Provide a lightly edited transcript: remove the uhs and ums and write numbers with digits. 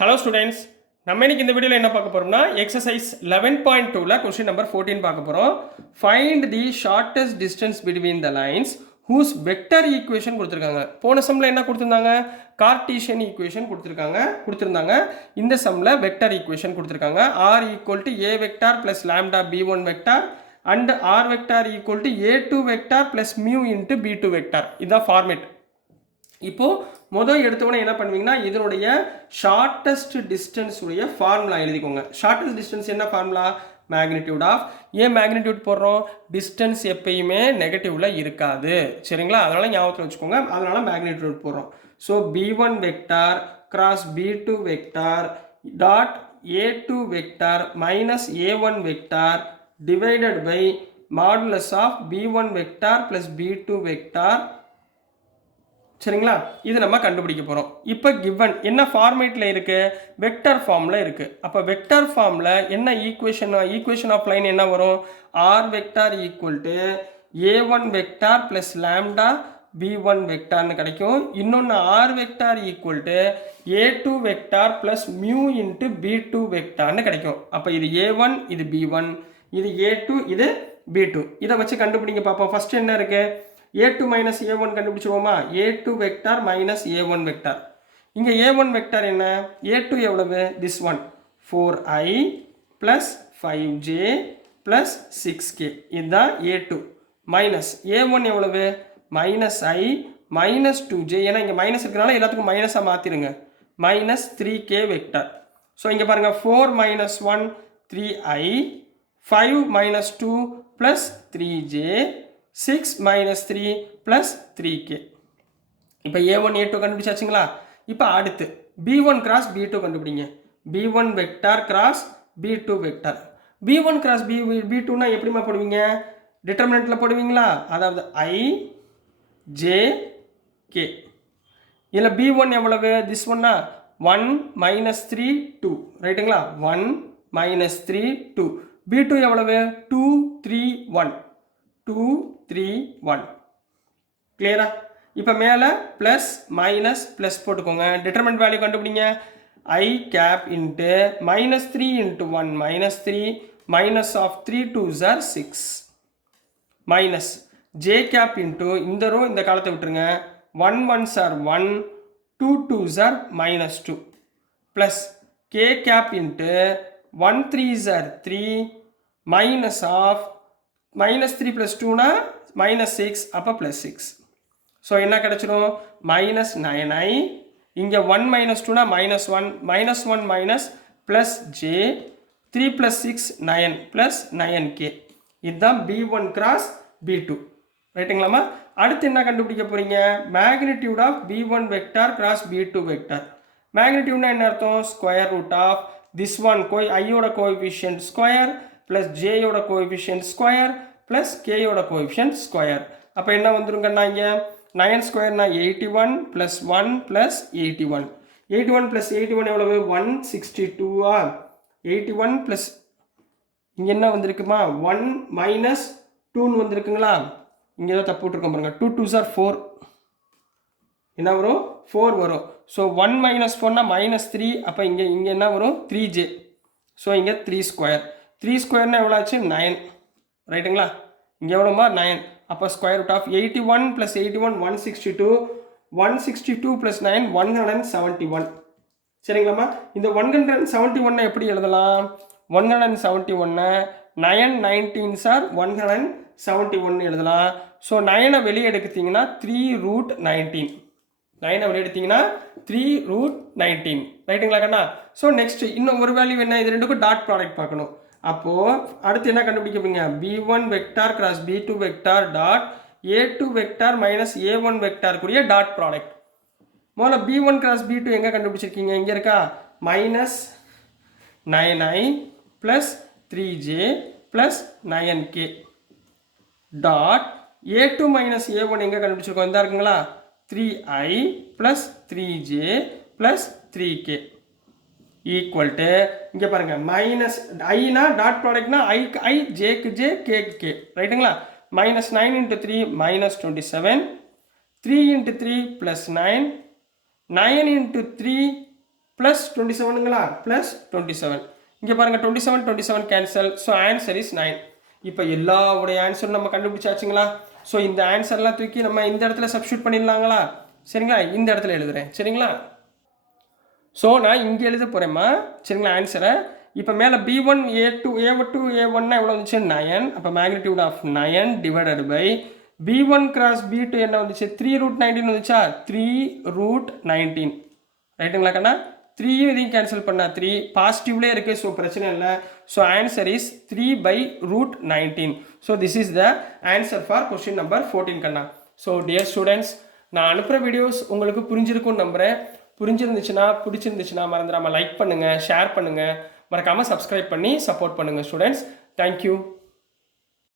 Hello students, நம்ம இன்னைக்கு இந்த வீடியோவில் என்ன பார்க்க போறோம்னா எக்ஸசைஸ் 11.2ல கொஸ்டின் நம்பர் 14 பார்க்க போறோம். Find the shortest distance between the lines whose vector equation கொடுத்துருக்காங்க. போன சம்மில் என்ன கொடுத்துருந்தாங்க? கார்டீஷியன் ஈக்குவேஷன் கொடுத்துருந்தாங்க. இந்த சம்மில் வெக்டர் ஈக்குவேஷன் கொடுத்துருக்காங்க. R equal to a vector plus lambda b1 vector and r vector equal to a2 vector plus mu into b2 vector. இதுதான் ஃபார்மேட். இப்போ முதல் எடுத்தவொடனே என்ன பண்ணுவீங்கன்னா இதனுடைய ஷார்ட்டஸ்ட் டிஸ்டன்ஸ் உடைய ஃபார்முலா எழுதிக்கோங்க. ஷார்ட்டஸ்ட் டிஸ்டன்ஸ் என்ன ஃபார்முலா? Magnitude of. ஏன் மேக்னிடியூட் போடுறோம்? டிஸ்டன்ஸ் எப்பயுமே நெகட்டிவ்ல இருக்காது, சரிங்களா? அதனால ஞாபகத்தில் வச்சுக்கோங்க. அதனால மேக்னிடியூட் போடுறோம். So b1 vector cross b2 vector dot a2 vector minus a1 vector divided by modulus of b1 vector plus b2 vector. சரிங்களா? இது நம்ம கண்டுபிடிக்க போகிறோம். இப்போ கிவன் என்ன ஃபார்மேட்டில் இருக்குது? வெக்டர் ஃபார்மில் இருக்குது. அப்போ வெக்டர் ஃபார்மில் என்ன ஈக்குவேஷன் ஆஃப் லைன் என்ன வரும்? R vector equal to a1 vector plus lambda b1 வெக்டார்னு கிடைக்கும். இன்னொன்று r vector equal to a2 vector plus mu into b2 வெக்டார்னு கிடைக்கும். அப்போ இது a1, இது b1, இது a2, இது b2. இதை வச்சு கண்டுபிடிங்க பார்ப்போம். ஃபஸ்ட்டு என்ன இருக்குது? a2 minus a1 கண்டுபிடிச்சிருவோமா? a2 vector minus a1 vector. இங்கே a1 வெக்டார் என்ன? a2 எவ்வளவு? This one 4i plus 5j plus 6k. இதுதான் a2 மைனஸ் a1 எவ்வளவு? Minus i minus 2j. ஏன்னா இங்கே மைனஸ் இருக்கிறனால எல்லாத்துக்கும் மைனஸாக மாற்றிடுங்க. Minus 3k vector. ஸோ இங்கே பாருங்கள் 4 minus 1 3i 5 minus 2 plus 3j 6 minus 3 plus 3k. இப்போ a1 a2 கண்டுபிடிச்சாச்சுங்களா? இப்போ அடுத்து b1 கிராஸ் b2 கண்டுபிடிங்க. b1 vector cross b2 vector. b1 cross b2னா எப்படிமா போடுவீங்க? டிட்டர்மினண்ட்டில் போடுவீங்களா? அதாவது i j k. இதில் b1 எவ்வளவு? திஸ் ஒன்னா 1 மைனஸ் 3 2, ரைட்டுங்களா? 1 மைனஸ் 3 2. b2 எவ்வளவு? 2 3 1 2 3 1. கிளியரா? இப்போ மேலே ப்ளஸ் மைனஸ் ப்ளஸ் போட்டுக்கோங்க. டிட்டர்மெண்ட் வேல்யூ கண்டுபிடிங்க. I cap into minus 3 into 1 minus 3 minus of 3 2s are 6 minus J cap into இந்த ரோ இந்த காலத்தை விட்டுருங்க. 1 1s are 1 2 2s are minus 2 plus K cap into 1 3s are 3 minus of minus 3 plus 2னா minus 6, அப்போ plus 6. So என்ன கிடச்சிடும்? Minus 9i. இங்கே 1 minus 2னா minus 1 minus 1 minus plus J 3 plus 6 9 plus 9k. இதுதான் b1 கிராஸ் b2, ரைட்டுங்களாமா? அடுத்து என்ன கண்டுபிடிக்க போகிறீங்க? Magnitude of b1 vector cross b2 vector. மேக்னிடியூட்னா என்ன அர்த்தம்? Square root of this one ஐயோட கோஎஃபிஷியன்ட் ஸ்கொயர் ப்ளஸ் ஜேயோட கோஎஃபிஷியன்ட் ஸ்கொயர் ப்ளஸ் கேயோட கோஎஃபிஷியன்ட் ஸ்கொயர். அப்போ என்ன வந்துருங்கன்னா இங்கே 9 ஸ்கொயர்னா 81 ப்ளஸ் 1 ப்ளஸ் 81. 81 ப்ளஸ் 81 எவ்வளவு? 162. 81 ப்ளஸ் இங்கே என்ன வந்திருக்குமா? 1 மைனஸ் 2ன்னு வந்திருக்குங்களா? இங்கே ஏதோ தப்பு விட்டுருக்கோம் பாருங்க. 2 2s are 4. என்ன வரும்? 4 வரும். ஸோ 1 மைனஸ் 4னா மைனஸ் 3. அப்போ இங்கே என்ன வரும்? 3j. ஸோ இங்கே 3 ஸ்கொயர். 3 ஸ்கொயர்னா எவ்வளோ ஆச்சு? 9, ரைட்டுங்களா? இங்கே எவ்வளோமா? 9. அப்போ square root of 81 plus 81 162 162 plus 9 171. சரிங்களாம்மா? இந்த 171 எப்படி எழுதலாம்? 171 9 19s are 171 எழுதலாம். ஸோ 9 வெளியே எடுத்தீங்கன்னா 3 ரூட் 19. 9 வெளியே எடுத்தீங்கன்னா 3 ரூட் 19, ரைட்டுங்களா கண்ணா? ஸோ நெக்ஸ்ட் இன்னும் ஒரு வேல்யூ என்ன? இது ரெண்டுக்கும் டாட் ப்ராடக்ட் பார்க்கணும். அப்போது அடுத்து என்ன கண்டுபிடிப்பீங்க? b1 vector cross b2 vector dot a2 vector minus a1 vector கூடிய டாட் ப்ராடக்ட். முதல்ல b1 கிராஸ் b2 எங்கே கண்டுபிடிச்சிருக்கீங்க? இங்கே இருக்கா? Minus 9i plus 3j plus 9k dot a2 minus a1 எங்கே கண்டுபிடிச்சிருக்கோம்? இந்த இருக்குங்களா? 3i plus 3j plus 3k equal to இங்கே பாருங்கள் மைனஸ் ஐனா டாட் ப்ராடக்ட்னா ஐ ஜேக்கு ஜே கேக்கு கே, ரைட்டுங்களா? Minus 9 into 3 minus 27 3 into 3 plus 9 9 into 3 plus 27ங்களா ப்ளஸ் 27. இங்கே பாருங்கள் 27 கேன்சல். So answer is 9. இப்போ எல்லாவுடைய ஆன்சரும் நம்ம கண்டுபிடிச்சாச்சுங்களா? ஸோ இந்த ஆன்சர்லாம் தூக்கி நம்ம இந்த இடத்துல சப்ஸ்டியூட் பண்ணிடலாங்களா? சரிங்களா? இந்த இடத்துல எழுதுகிறேன். சரிங்களா? ஸோ நான் இங்கே எழுத போகிறேம்மா. சரிங்களா? ஆன்சரை இப்போ மேலே B1 A2 A2 A1னா எவ்வளோ வந்துச்சு 9. அப்போ magnitude of 9 divided by B1 cross B2 என்ன வந்துச்சு 3√19 வந்துச்சா 3√19. ரைட்டுங்களா கண்ணா? 3யும் இதையும் கேன்சல் பண்ணால் 3 பாசிட்டிவ்லேயே இருக்குது. ஸோ பிரச்சனை இல்லை. So answer is 3/√19. So this is the answer for question number 14 கண்ணா. ஸோ டியர் ஸ்டூடெண்ட்ஸ், நான் அனுப்புகிற வீடியோஸ் உங்களுக்கு புரிஞ்சிருக்கும்னு நம்புகிறேன். பிடிச்சிருந்துச்சுன்னா மறந்துடாமல் லைக் பண்ணுங்கள், ஷேர் பண்ணுங்கள், மறக்காமல் சப்ஸ்கிரைப் பண்ணி சப்போர்ட் பண்ணுங்கள் ஸ்டூடெண்ட்ஸ். தேங்க்யூ.